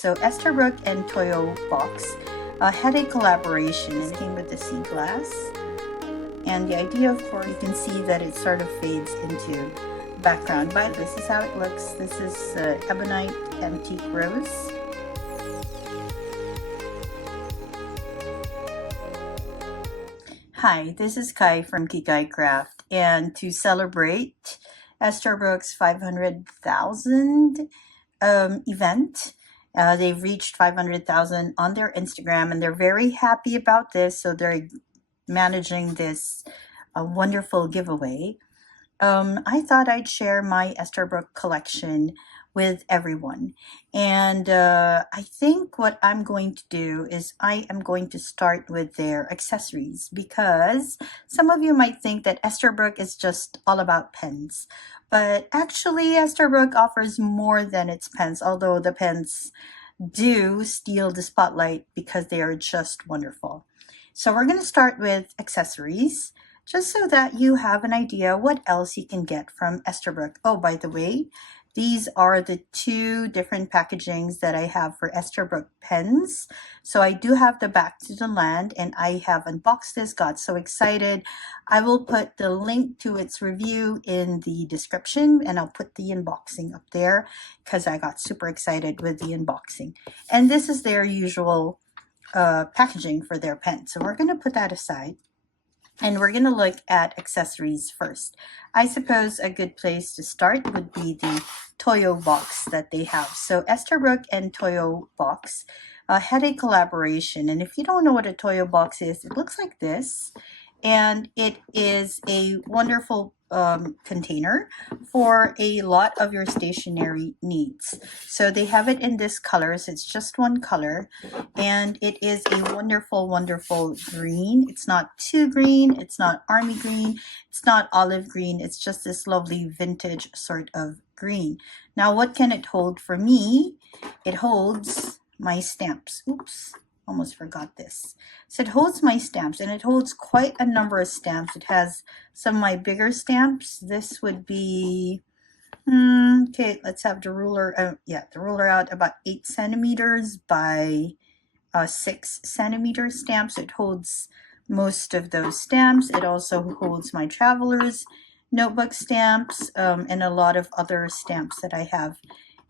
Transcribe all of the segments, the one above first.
So Esterbrook and Toyo box had a collaboration. It came with the sea glass, and the idea, of course, you can see that it sort of fades into background, but this is how it looks. This is ebonite antique rose. Hi, this is Kai from Kikai Craft, and to celebrate Esterbrook's 500,000 event, they've reached 500,000 on their Instagram, and they're very happy about this. So they're managing this wonderful giveaway. I thought I'd share my Esterbrook collection with everyone. And I think what I'm going to do is I am going to start with their accessories, because some of you might think that Esterbrook is just all about pens. But actually, Esterbrook offers more than its pens, although the pens do steal the spotlight because they are just wonderful. So we're going to start with accessories, just so that you have an idea what else you can get from Esterbrook. Oh, by the way, these are the two different packagings that I have for Esterbrook pens. So I do have the Back to the Land, and I have unboxed this, got so excited. I will put the link to its review in the description, and I'll put the unboxing up there because I got super excited with the unboxing. And this is their usual packaging for their pen. So we're going to put that aside. And we're going to look at accessories first. I suppose a good place to start would be the Toyo box that they have. So Esterbrook and Toyo box had a collaboration. And if you don't know what a Toyo box is, it looks like this. And it is a wonderful container for a lot of your stationery needs. So they have it in this color, so it's just one color, and it is a wonderful, wonderful green. It's not too green, it's not army green, it's not olive green, it's just this lovely vintage sort of green. Now, what can it hold for me? It holds my stamps. Oops. Almost forgot this. So it holds my stamps, and it holds quite a number of stamps. It has some of my bigger stamps. This would be, okay, let's have the ruler, the ruler out, about 8 centimeters by 6 centimeter stamps. It holds most of those stamps. It also holds my traveler's notebook stamps and a lot of other stamps that I have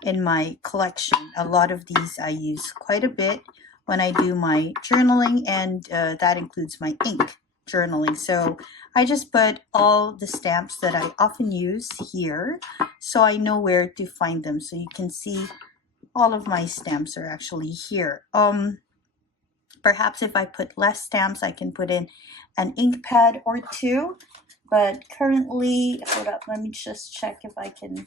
in my collection. A lot of these I use quite a bit when I do my journaling, and that includes my ink journaling. So I just put all the stamps that I often use here, so I know where to find them. So you can see all of my stamps are actually here. Perhaps if I put less stamps, I can put in an ink pad or two. But currently, hold up, let me just check if I can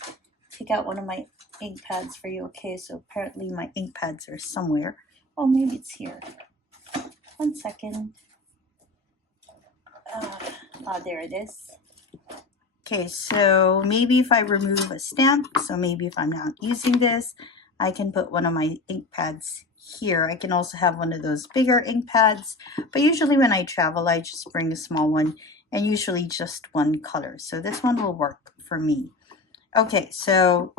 take out one of my ink pads for you. Okay, so apparently my ink pads are somewhere. Oh, maybe it's here. 1 second. There it is. Okay, so maybe if I remove a stamp, so maybe if I'm not using this, I can put one of my ink pads here. I can also have one of those bigger ink pads, but usually when I travel, I just bring a small one, and usually just one color. So this one will work for me. Okay, so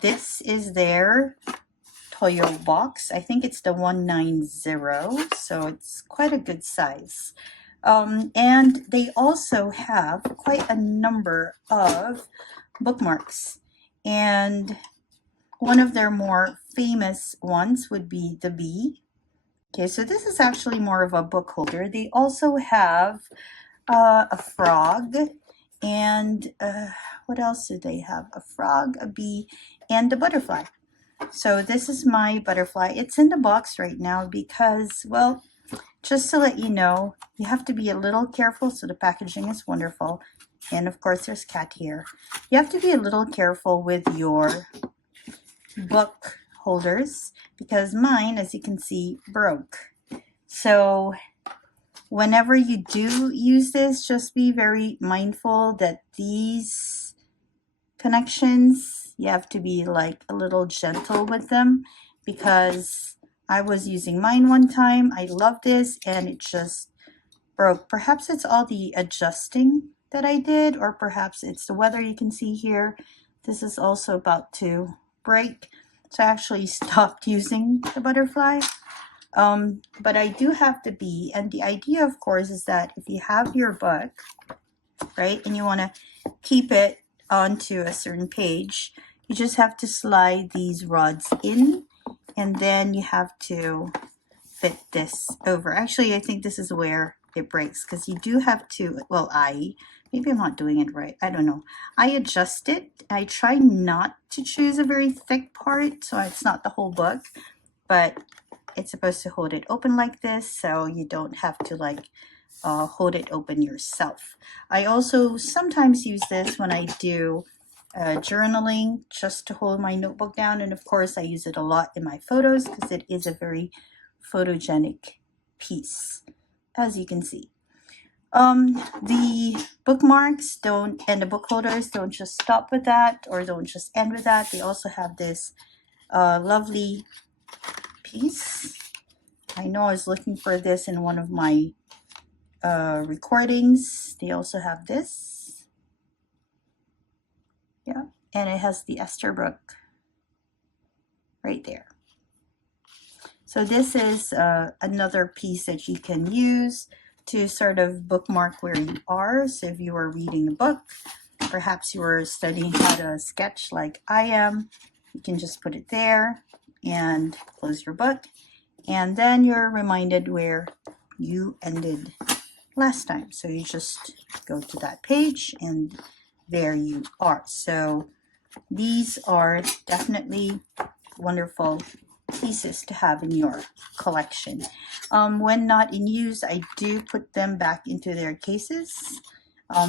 this is their Toyo box. I think it's the 190, so it's quite a good size. And they also have quite a number of bookmarks, and one of their more famous ones would be the bee. Okay, so this is actually more of a book holder. They also have a frog, and what else do they have? A frog, a bee, and a butterfly. So this is my butterfly. It's in the box right now because, well, just to let you know, you have to be a little careful. So the packaging is wonderful. And of course, there's cat hair. You have to be a little careful with your book holders because mine, as you can see, broke. So whenever you do use this, just be very mindful that these connections, you have to be like a little gentle with them, because I was using mine one time. I love this, and it just broke. Perhaps it's all the adjusting that I did, or perhaps it's the weather. You can see here, this is also about to break. So I actually stopped using the butterfly. But I do have the bee, and the idea, of course, is that if you have your book, right, and you want to keep it onto a certain page, you just have to slide these rods in, and then you have to fit this over. Actually, I think this is where it breaks, because you do have to, well, maybe I'm not doing it right, I don't know. I adjust it. I try not to choose a very thick part, so it's not the whole book, but it's supposed to hold it open like this, so you don't have to like hold it open yourself. I also sometimes use this when I do journaling, just to hold my notebook down, and of course I use it a lot in my photos because it is a very photogenic piece, as you can see. The bookmarks don't, and the book holders don't just stop with that, or don't just end with that. They also have this lovely piece. I know I was looking for this in one of my recordings. They also have this. Yeah, and it has the Esterbrook right there. So this is another piece that you can use to sort of bookmark where you are. So if you are reading a book, perhaps you are studying how to sketch like I am, you can just put it there and close your book, and then you're reminded where you ended last time. So you just go to that page and there you are. So these are definitely wonderful pieces to have in your collection. When not in use, I do put them back into their cases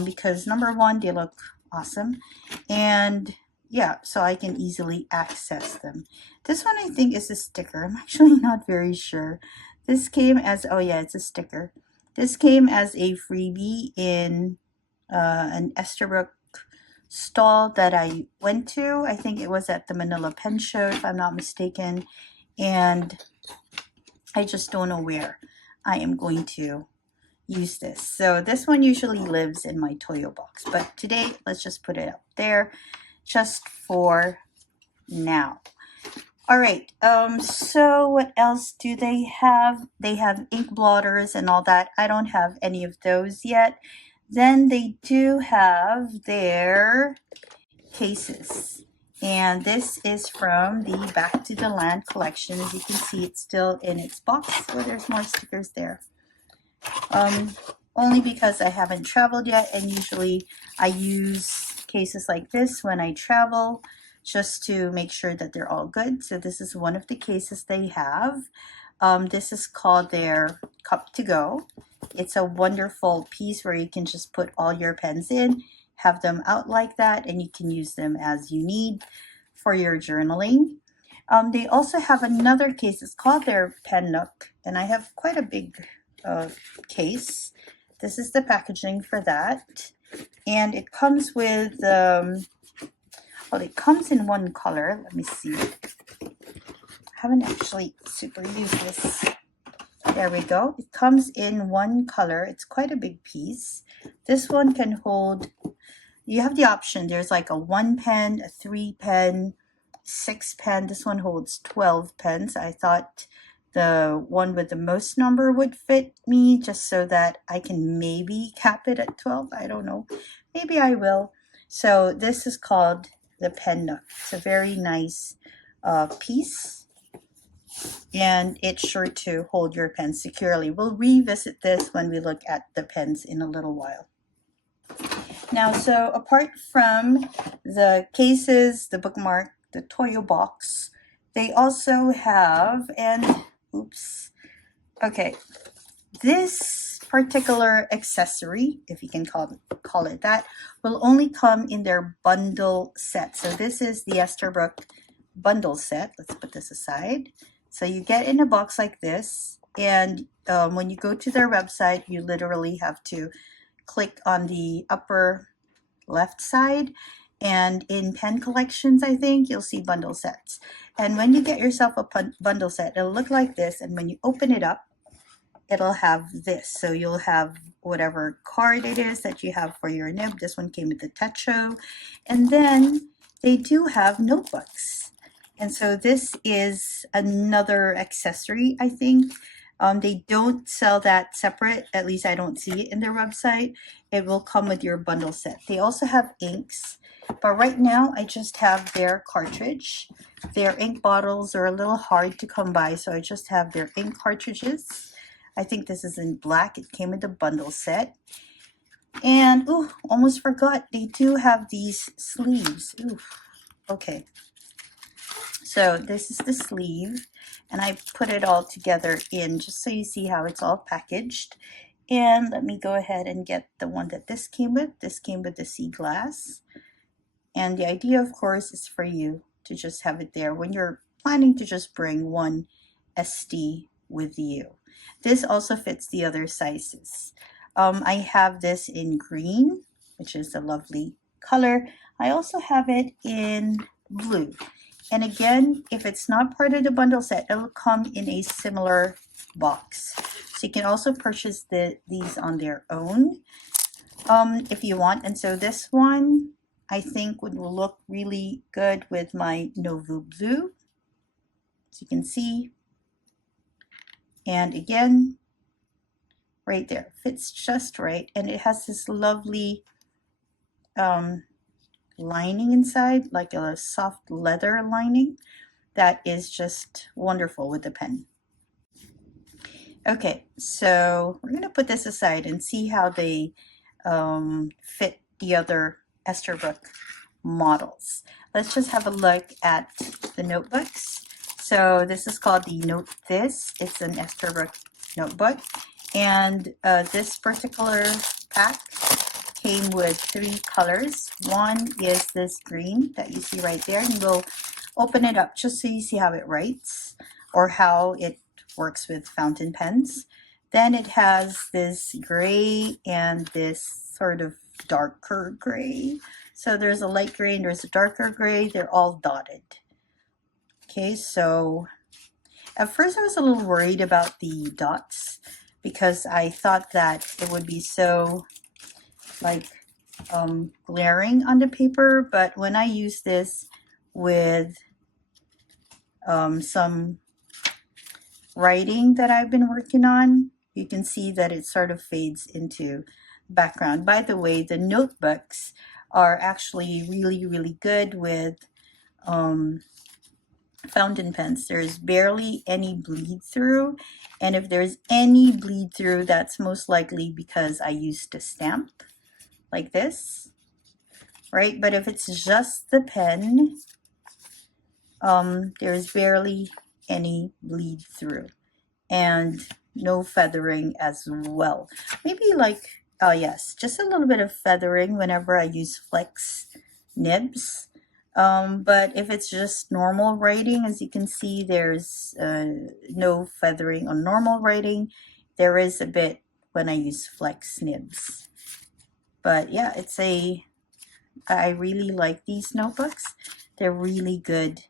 because number one, they look awesome, and yeah, so I can easily access them. This one I think is a sticker. I'm actually not very sure. This came as, oh yeah, it's a sticker. This came as a freebie in an Esterbrook stall that I went to. I think it was at the Manila Pen Show, if I'm not mistaken. And I just don't know where I am going to use this. So this one usually lives in my Toyo box. But today, let's just put it up there just for now. All right, so what else do they have? They have ink blotters and all that. I don't have any of those yet. Then they do have their cases. And this is from the Back to the Land collection. As you can see, it's still in its box. So there's more stickers there. Only because I haven't traveled yet, and usually I use cases like this when I travel, just to make sure that they're all good. So this is one of the cases they have. This is called their Cup to Go. It's a wonderful piece where you can just put all your pens in, have them out like that, and you can use them as you need for your journaling. They also have another case. It's called their Pen Nook, and I have quite a big case. This is the packaging for that, and it comes with well, it comes in one color. Let me see. I haven't actually super used this. There we go. It comes in one color. It's quite a big piece. This one can hold, you have the option. There's like a 1 pen, a 3 pen, 6 pen. This one holds 12 pens. I thought the one with the most number would fit me, just so that I can maybe cap it at 12. I don't know. Maybe I will. So this is called the Pen Nook. It's a very nice piece, and it's sure to hold your pen securely. We'll revisit this when we look at the pens in a little while. Now, so apart from the cases, the bookmark, the Toyo box, they also have, and oops, okay, this particular accessory, if you can call it that, will only come in their bundle set. So this is the Esterbrook bundle set. Let's put this aside. So you get in a box like this, and when you go to their website, you literally have to click on the upper left side, and in pen collections, I think you'll see bundle sets. And when you get yourself a bundle set, it'll look like this, and when you open it up, it'll have this. So you'll have whatever card it is that you have for your nib. This one came with the techo. And then they do have notebooks. And so this is another accessory, I think. They don't sell that separate, at least I don't see it in their website. It will come with your bundle set. They also have inks, but right now I just have their cartridge. Their ink bottles are a little hard to come by, so I just have their ink cartridges. I think this is in black. It came with the bundle set. And, ooh, almost forgot, they do have these sleeves. Ooh, okay. So this is the sleeve, and I put it all together in just so you see how it's all packaged. And let me go ahead and get the one that this came with. This came with the sea glass. And the idea, of course, is for you to just have it there when you're planning to just bring one Estie with you. This also fits the other sizes. I have this in green, which is a lovely color. I also have it in blue. And again, if it's not part of the bundle set, it'll come in a similar box. So you can also purchase these on their own if you want. And so this one, I think would look really good with my Nouveau Bleu. So you can see. And again, right there, fits just right. And it has this lovely lining inside, like a soft leather lining. That is just wonderful with the pen. Okay, so we're going to put this aside and see how they fit the other Esterbrook models. Let's just have a look at the notebooks. So this is called the Note This. It's an Esterbrook notebook. And this particular pack came with 3 colors. One is this green that you see right there, and we'll open it up just so you see how it writes or how it works with fountain pens. Then it has this gray and this sort of darker gray. So there's a light gray and there's a darker gray. They're all dotted. Okay, so at first I was a little worried about the dots because I thought that it would be so like glaring on the paper, but when I use this with some writing that I've been working on, you can see that it sort of fades into background. By the way, the notebooks are actually really, really good with fountain pens. There's barely any bleed through, and if there's any bleed through, that's most likely because I used a stamp like this, right? But if it's just the pen, there's barely any bleed through and no feathering as well. Maybe like, oh yes, just a little bit of feathering whenever I use flex nibs. But if it's just normal writing, as you can see, there's no feathering on normal writing. There is a bit when I use flex nibs. But yeah, I really like these notebooks. They're really good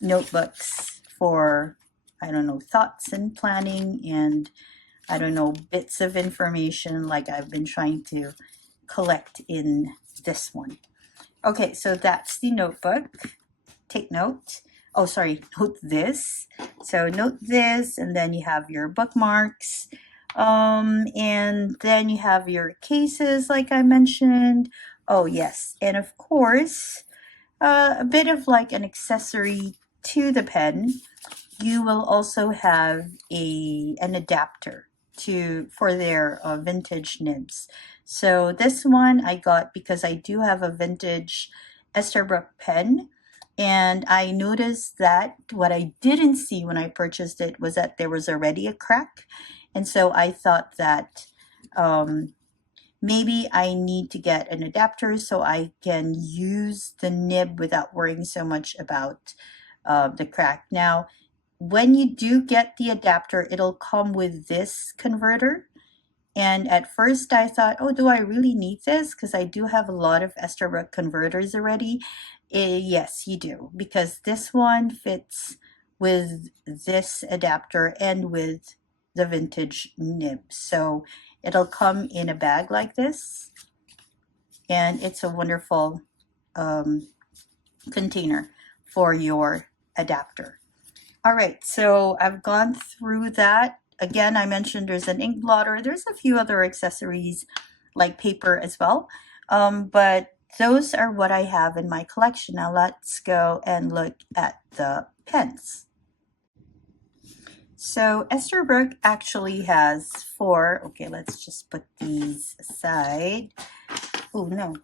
notebooks for, I don't know, thoughts and planning and, I don't know, bits of information like I've been trying to collect in this one. Okay, so that's the notebook. Take note. Oh, sorry, note this. So note this, and then you have your bookmarks. And then you have your cases, like I mentioned. Oh, yes. And of course, a bit of like an accessory to the pen. You will also have an adapter for their vintage nibs. So this one I got because I do have a vintage Esterbrook pen, and I noticed that what I didn't see when I purchased it was that there was already a crack, and so I thought that maybe I need to get an adapter so I can use the nib without worrying so much about the crack. Now, when you do get the adapter, it'll come with this converter. And at first I thought, oh, do I really need this? Because I do have a lot of Esterbrook converters already. Yes, you do, because this one fits with this adapter and with the vintage nib. So it'll come in a bag like this, and it's a wonderful container. for your adapter. All right, so I've gone through that. Again, I mentioned there's an ink blotter. There's a few other accessories like paper as well. But those are what I have in my collection. Now let's go and look at the pens. So Esterbrook actually has 4. Okay, let's just put these aside. Oh no.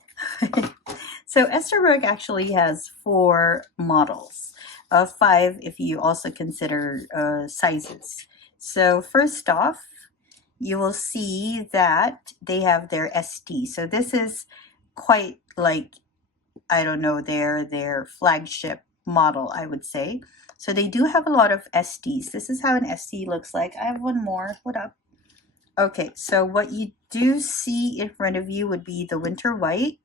So Esterbrook actually has 4 models, 5 if you also consider sizes. So first off, you will see that they have their ST. So this is quite like, I don't know, their flagship model, I would say. So they do have a lot of STs. This is how an ST looks like. I have one more. What up? Okay, so what you do see in front of you would be the winter white.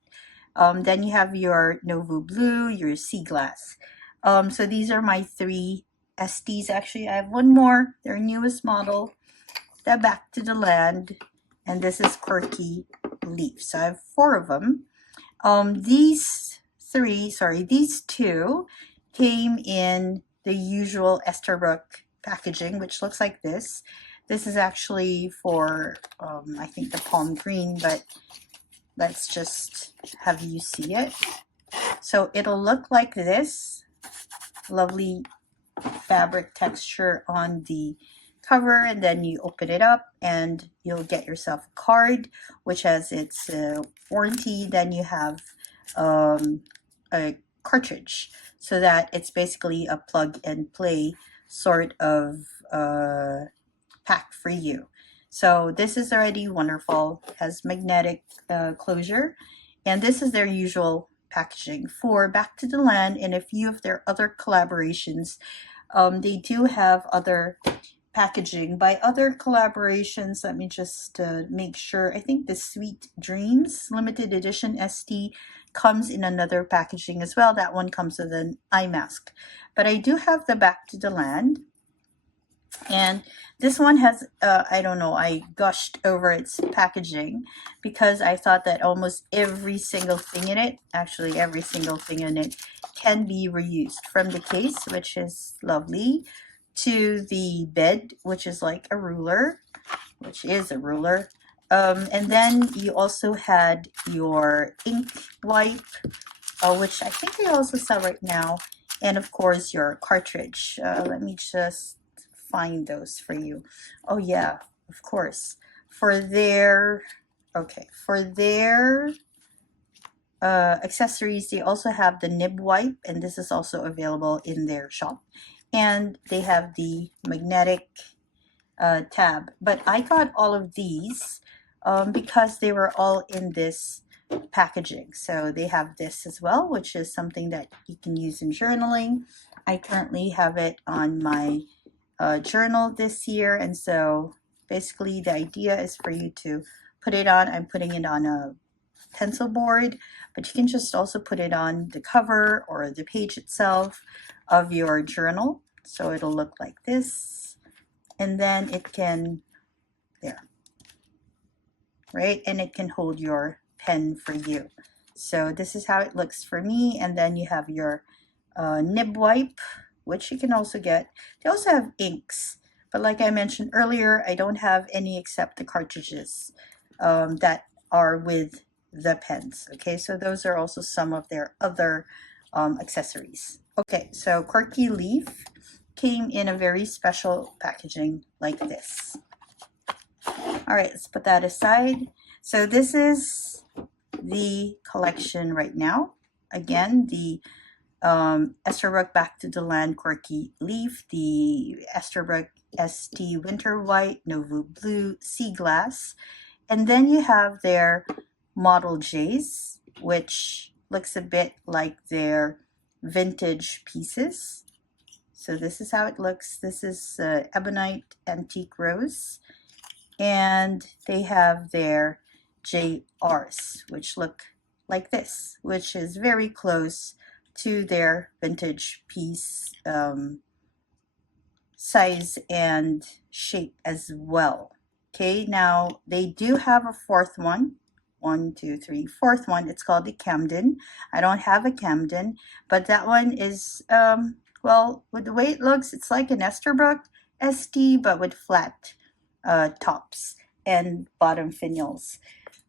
Then you have your Nouveau Bleu, your sea glass. So these are my 3 STs. Actually, I have one more, their newest model, the Back to the Land, and this is Quirky Leaf. So I have 4 of them. These 2 came in the usual Esterbrook packaging, which looks like this. This is actually for, I think, the palm green, but let's just have you see it. So it'll look like this. Lovely fabric texture on the cover, and then you open it up and you'll get yourself a card which has its warranty. Then you have a cartridge, so that it's basically a plug and play sort of pack for you. So this is already wonderful. It has magnetic closure, and this is their usual packaging for Back to the Land and a few of their other collaborations. They do have other packaging. By other collaborations, let me just make sure. I think the Sweet Dreams limited edition ST comes in another packaging as well. That one comes with an eye mask. But I do have the Back to the Land, and this one has, I don't know, I gushed over its packaging because I thought that almost every single thing in it, actually every single thing in it, can be reused. From the case, which is lovely, to the bed, which is like a ruler, which is a ruler. And then you also had your ink wipe, which I think they also sell right now. And of course, your cartridge. Let me just find those for you. Oh yeah, of course. For their, okay, for their accessories, they also have the nib wipe, and this is also available in their shop. And they have the magnetic tab. But I got all of these because they were all in this packaging. So they have this as well, which is something that you can use in journaling. I currently have it on my journal this year, and so basically the idea is for you to put it on. I'm putting it on a pencil board, but you can just also put it on the cover or the page itself of your journal. So it'll look like this, and then it can, there, right? And it can hold your pen for you. So this is how it looks for me. And then you have your nib wipe, which you can also get. They also have inks, but like I mentioned earlier, I don't have any except the cartridges that are with the pens. Okay, so those are also some of their other accessories. Okay, so Quirky Leaf came in a very special packaging like this. All right, let's put that aside. So this is the collection right now. Again, the Esterbrook Back to the Land Quirky Leaf, the Esterbrook Estie Winter White, Nouveau Bleu, Sea Glass, and then you have their Model J's, which looks a bit like their vintage pieces. So this is how it looks. This is Ebonite Antique Rose, and they have their JRs, which look like this, which is very close to their vintage piece size and shape as well. Okay, now they do have a 4th one, one, two, three, fourth one. It's called the Camden. I don't have a Camden, but that one is, well, with the way it looks, it's like an Esterbrook Estie, but with flat tops and bottom finials.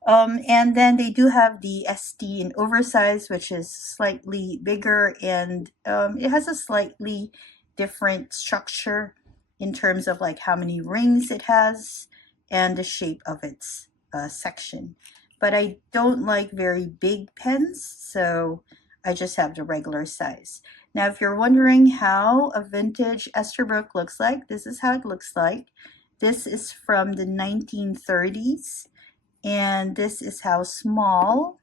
And then they do have the Estie in oversized, which is slightly bigger, and it has a slightly different structure in terms of like how many rings it has and the shape of its section. But I don't like very big pens, so I just have the regular size. Now, if you're wondering how a vintage Esterbrook looks like, this is how it looks like. This is from the 1930s. And this is how small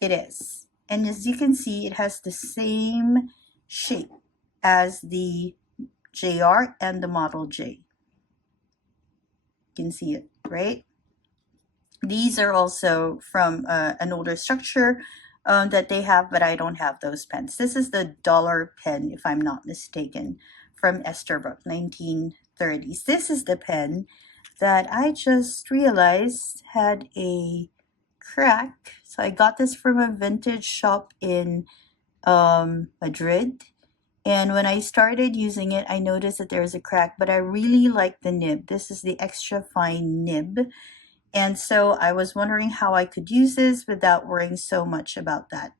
it is. And as you can see, it has the same shape as the JR and the Model J. You can see it, right? These are also from an older structure that they have, but I don't have those pens. This is the dollar pen, if I'm not mistaken, from Esterbrook, 1930s. This is the pen that I just realized had a crack. So I got this from a vintage shop in Madrid. And when I started using it, I noticed that there's a crack, but I really like the nib. This is the extra fine nib. And so I was wondering how I could use this without worrying so much about that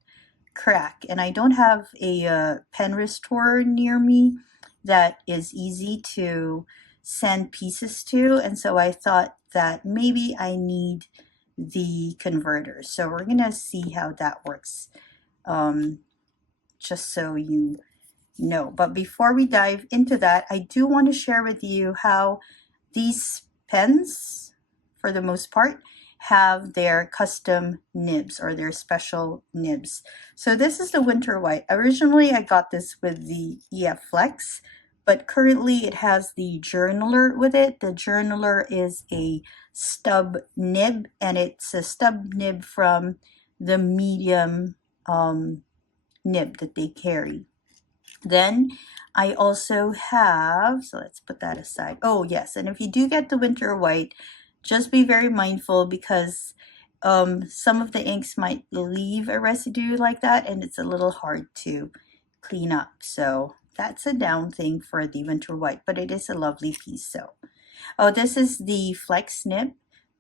crack. And I don't have a pen restorer near me that is easy to send pieces to, and so I thought that maybe I need the converter. So we're gonna see how that works, just so you know. But before we dive into that, I do want to share with you how these pens, for the most part, have their custom nibs or their special nibs. So this is the Winter White. Originally I got this with the EF Flex, but currently it has the Journaler with it. The Journaler is a stub nib, and it's a stub nib from the medium nib that they carry. Then I also have, so let's put that aside. Oh yes, and if you do get the Winter White, just be very mindful because some of the inks might leave a residue like that, and it's a little hard to clean up. So that's a down thing for the Winter White, but it is a lovely piece. So, oh, this is the Flex nib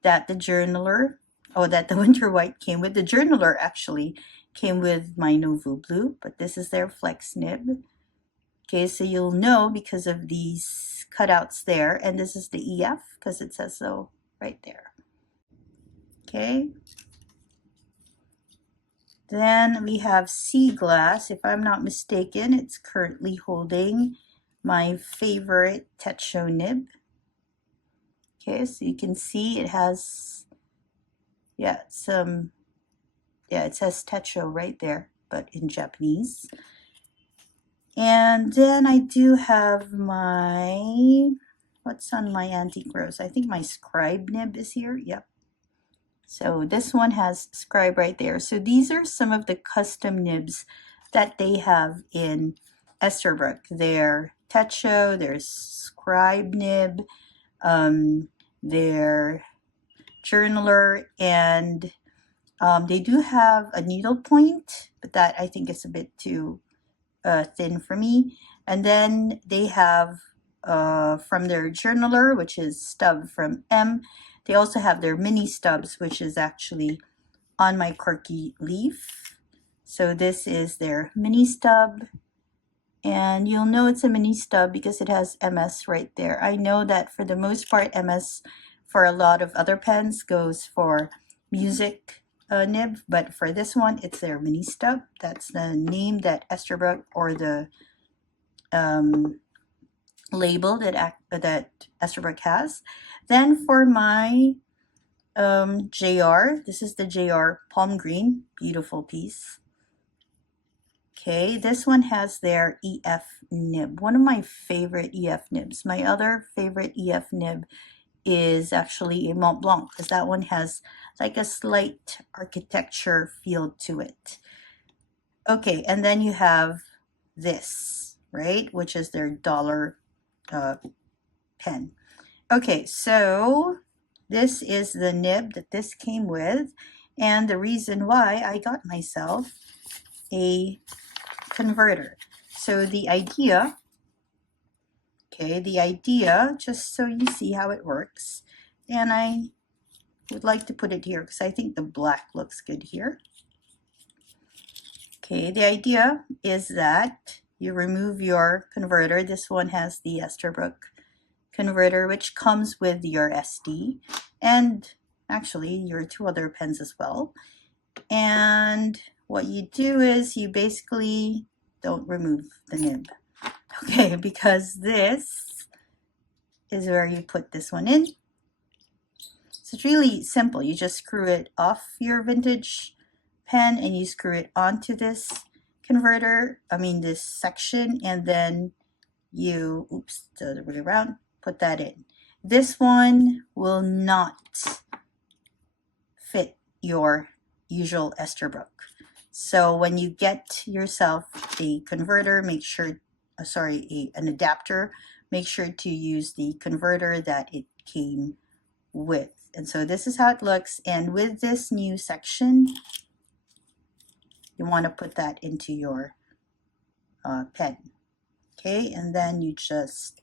that the Journaler, oh, that the Winter White came with. The Journaler actually came with my Nouveau Bleu, but this is their Flex nib. Okay, so you'll know because of these cutouts there, and this is the EF because it says so right there. Okay. Then we have Sea Glass. If I'm not mistaken, it's currently holding my favorite Techo nib. Okay, so you can see it has, yeah, it says Techo right there, but in Japanese. And then I do have my, what's on my Antique Rose? I think my Scribe nib is here. Yep. So this one has Scribe right there. So these are some of the custom nibs that they have in Esterbrook. Their Techo, their Scribe nib, their Journaler, and they do have a needle point, but that I think is a bit too thin for me. And then they have from their Journaler, which is stub from M, they also have their mini stubs, which is actually on my quirky leaf. So this is their mini stub, and you'll know it's a mini stub because it has MS right there. I know that for the most part, MS for a lot of other pens goes for music nib, but for this one, it's their mini stub. That's the name that Esterbrook, or the label that Esterbrook has. Then for my JR, this is the JR Palm Green, beautiful piece. Okay, this one has their EF nib, one of my favorite EF nibs. My other favorite EF nib is actually a Mont Blanc, because that one has like a slight architecture feel to it. Okay, and then you have this, right, which is their dollar pen. Okay, so This is the nib that this came with, and the reason why I got myself a converter. So the idea, just so you see how it works, and I would like to put it here because I think the black looks good here. Okay, the idea is that you remove your converter. This one has the Esterbrook converter, which comes with your SD and actually your two other pens as well. And what you do is you basically don't remove the nib, okay, because this is where you put this one in. So it's really simple. You just screw it off your vintage pen and you screw it onto this converter, this section, and then you, oops, the other way around, put that in. This one will not fit your usual Esterbrook. So when you get yourself a converter, make sure, an adapter, make sure to use the converter that it came with. And so this is how it looks. And with this new section, you want to put that into your pen. Okay, and then you just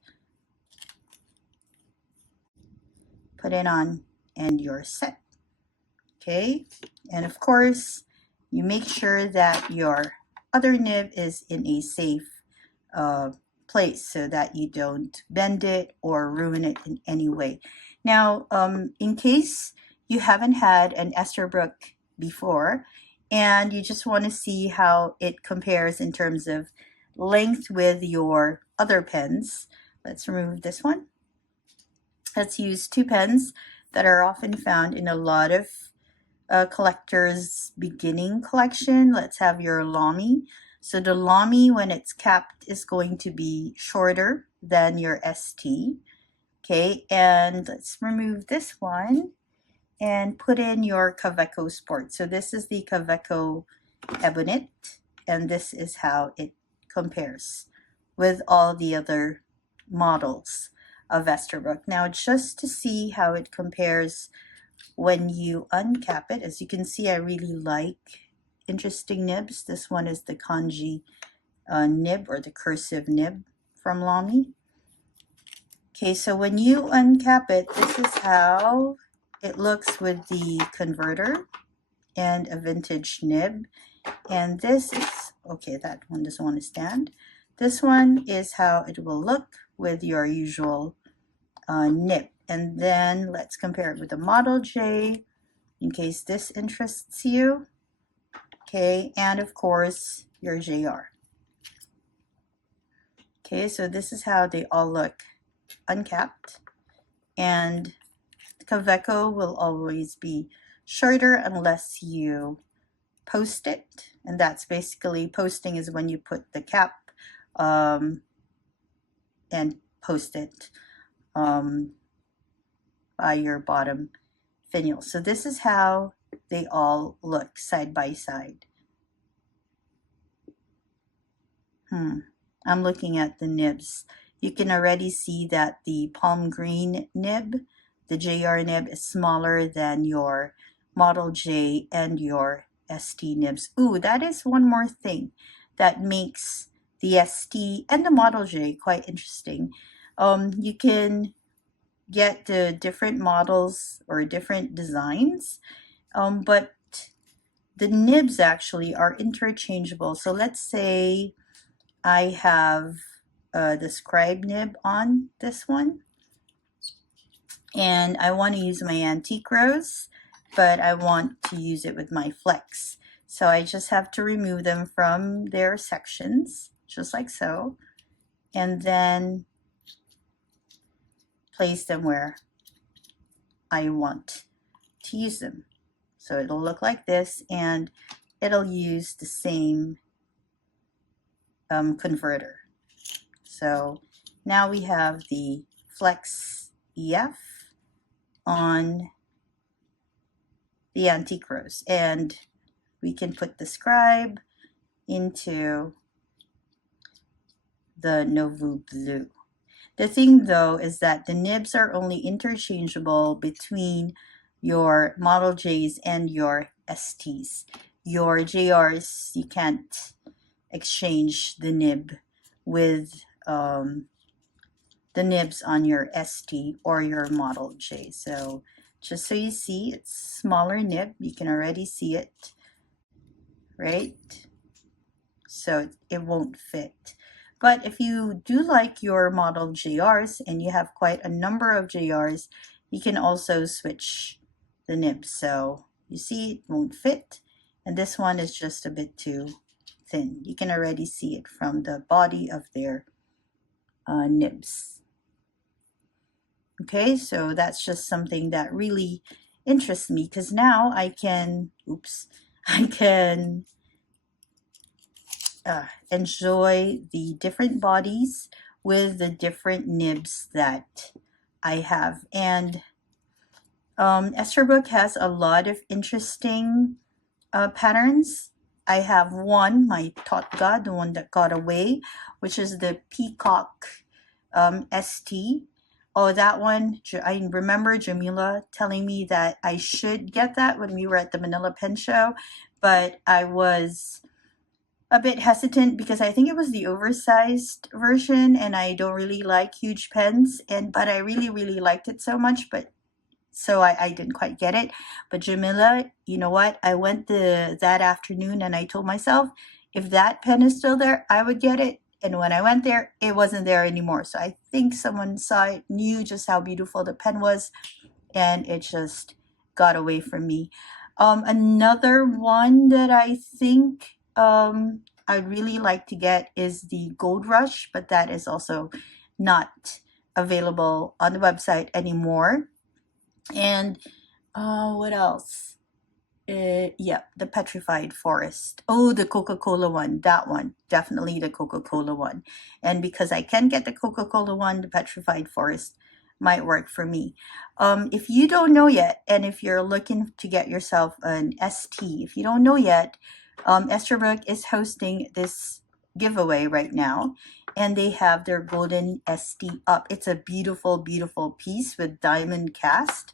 put it on and you're set. Okay, and of course, you make sure that your other nib is in a safe place so that you don't bend it or ruin it in any way. Now, in case you haven't had an Esterbrook before and you just want to see how it compares in terms of length with your other pens, let's remove this one. Let's use two pens that are often found in a lot of collector's beginning collection. Let's have your Lamy. So the Lamy, when it's capped, is going to be shorter than your ST. Okay, and let's remove this one and put in your Kaweco Sport. So this is the Kaweco Ebonite, and this is how it compares with all the other models of Esterbrook. Now, just to see how it compares when you uncap it, as you can see, I really like interesting nibs. This one is the kanji nib, or the cursive nib from Lamy. Okay, so when you uncap it, this is how it looks with the converter and a vintage nib. And this is, okay, that one doesn't want to stand. This one is how it will look with your usual nib. And then let's compare it with the Model J in case this interests you. Okay, and of course your JR. Okay, so this is how they all look uncapped. And Kaweco will always be shorter unless you post it. And that's basically, posting is when you put the cap and post it by your bottom finial. So this is how they all look side by side. I'm looking at the nibs. You can already see that the palm green nib, the JR nib, is smaller than your Model J and your ST nibs. Ooh, that is one more thing that makes the ST and the Model J quite interesting. You can get the different models or different designs, but the nibs actually are interchangeable. So let's say I have the scribe nib on this one, and I want to use my antique rose, but I want to use it with my flex. So I just have to remove them from their sections, just like so, and then place them where I want to use them. So it'll look like this, and it'll use the same converter. So now we have the Flex EF on the antique rose, and we can put the scribe into the Nouveau Bleu. The thing though is that the nibs are only interchangeable between your Model Js and your STs. Your JRs, you can't exchange the nib with the nibs on your ST or your Model J. So just so you see, it's smaller nib. You can already see it, right? So it won't fit. But if you do like your Model JRs and you have quite a number of JRs, you can also switch the nibs. So you see it won't fit, and this one is just a bit too thin. You can already see it from the body of their nibs. Okay, so that's just something that really interests me, because now I can, I can enjoy the different bodies with the different nibs that I have. And Esterbrook has a lot of interesting patterns. I have one, my Taught God, the one that got away, which is the Peacock ST. Oh, that one, I remember Jamila telling me that I should get that when we were at the Manila Pen Show, but I was a bit hesitant because I think it was the oversized version, and I don't really like huge pens, but I really liked it so much, but so I didn't quite get it. But Jamila, you know what? I went that afternoon and I told myself, if that pen is still there, I would get it. And when I went there, it wasn't there anymore. So I think someone saw it, knew just how beautiful the pen was, and it just got away from me. Another one that I think I'd really like to get is the Gold Rush, but that is also not available on the website anymore. And what else? Yeah, the Petrified Forest. Oh, the Coca-Cola one. That one. Definitely the Coca-Cola one. And because I can get the Coca-Cola one, the Petrified Forest might work for me. If you don't know yet, and if you're looking to get yourself an ST, if you don't know yet, Esterbrook is hosting this giveaway right now, and they have their golden ST up. It's a beautiful piece with diamond cast.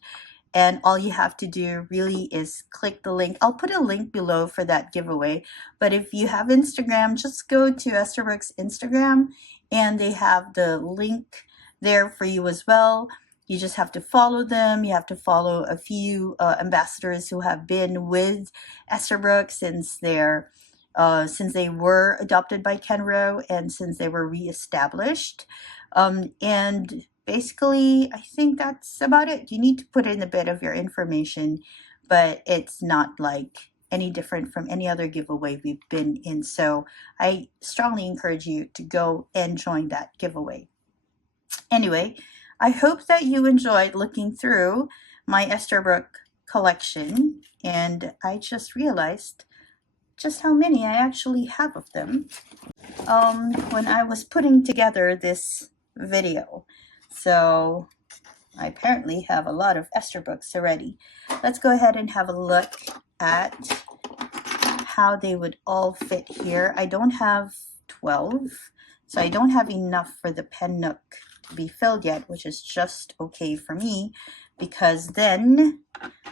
And all you have to do really is click the link. I'll put a link below for that giveaway. But if you have Instagram, just go to Esterbrook's Instagram, and they have the link there for you as well. You just have to follow them. You have to follow a few ambassadors who have been with Esterbrook since they were adopted by Kenro and since they were reestablished. And basically, I think that's about it. You need to put in a bit of your information, but it's not like any different from any other giveaway we've been in. So I strongly encourage you to go and join that giveaway. Anyway, I hope that you enjoyed looking through my Esterbrook collection, and I just realized just how many I actually have of them when I was putting together this video. So I apparently have a lot of Esterbrook's already. Let's go ahead and have a look at how they would all fit here. I don't have 12, so I don't have enough for the pen Nook to be filled yet, which is just okay for me, because then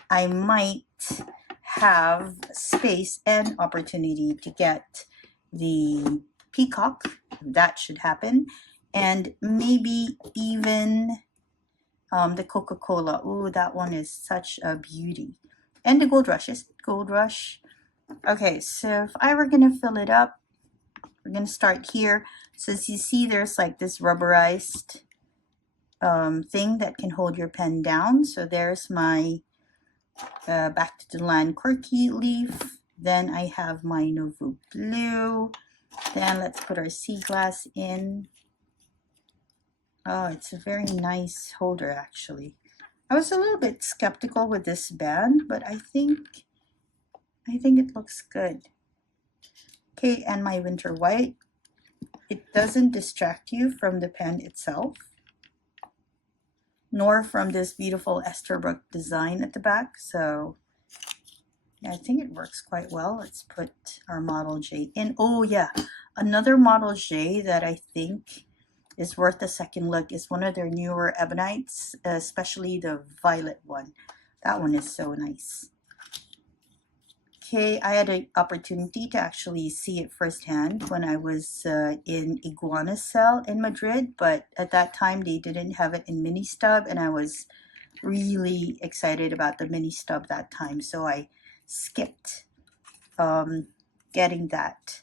I might have space and opportunity to get the Peacock. That should happen. And maybe even the Coca-Cola. Oh, that one is such a beauty. And the Gold Rush. Is it Gold Rush? Okay, so if I were going to fill it up, we're going to start here. So as you see, there's like this rubberized thing that can hold your pen down. So there's my Back to the Land Quirky leaf. Then I have my Nouveau Bleu. Then let's put our sea glass in. Oh, it's a very nice holder, actually. I was a little bit skeptical with this band, but I think it looks good. Okay, and my Winter White. It doesn't distract you from the pen itself, nor from this beautiful Esterbrook design at the back. So yeah, I think it works quite well. Let's put our Model J in. Oh yeah, another Model J that I think is worth a second look. It's one of their newer ebonites, especially the violet one. That one is so nice. Okay, I had an opportunity to actually see it firsthand when I was in Iguana Cell in Madrid, but at that time they didn't have it in mini stub, and I was really excited about the mini stub that time, so I skipped getting that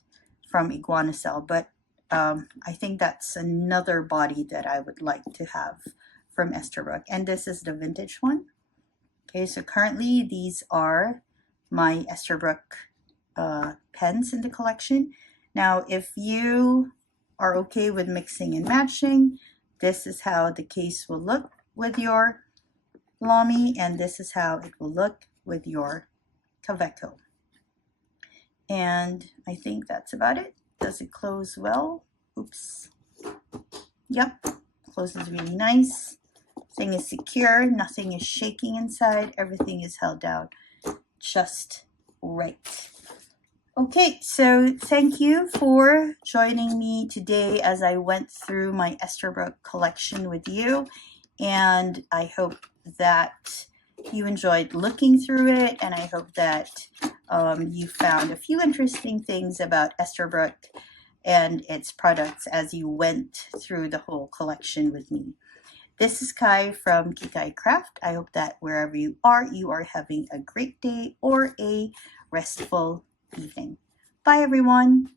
from Iguana Cell. But I think that's another body that I would like to have from Esterbrook, and this is the vintage one. Okay, so currently these are my Esterbrook pens in the collection. Now, if you are okay with mixing and matching, this is how the case will look with your Lamy, and this is how it will look with your Kaweco. And I think that's about it. Does it close well? Oops. Yep, closes really nice. Thing is secure, nothing is shaking inside, everything is held down just right. Okay, so thank you for joining me today as I went through my Esterbrook collection with you, and I hope that you enjoyed looking through it, and I hope that you found a few interesting things about Esterbrook and its products as you went through the whole collection with me. This is Kai from Kikai Craft. I hope that wherever you are having a great day or a restful evening. Bye, everyone.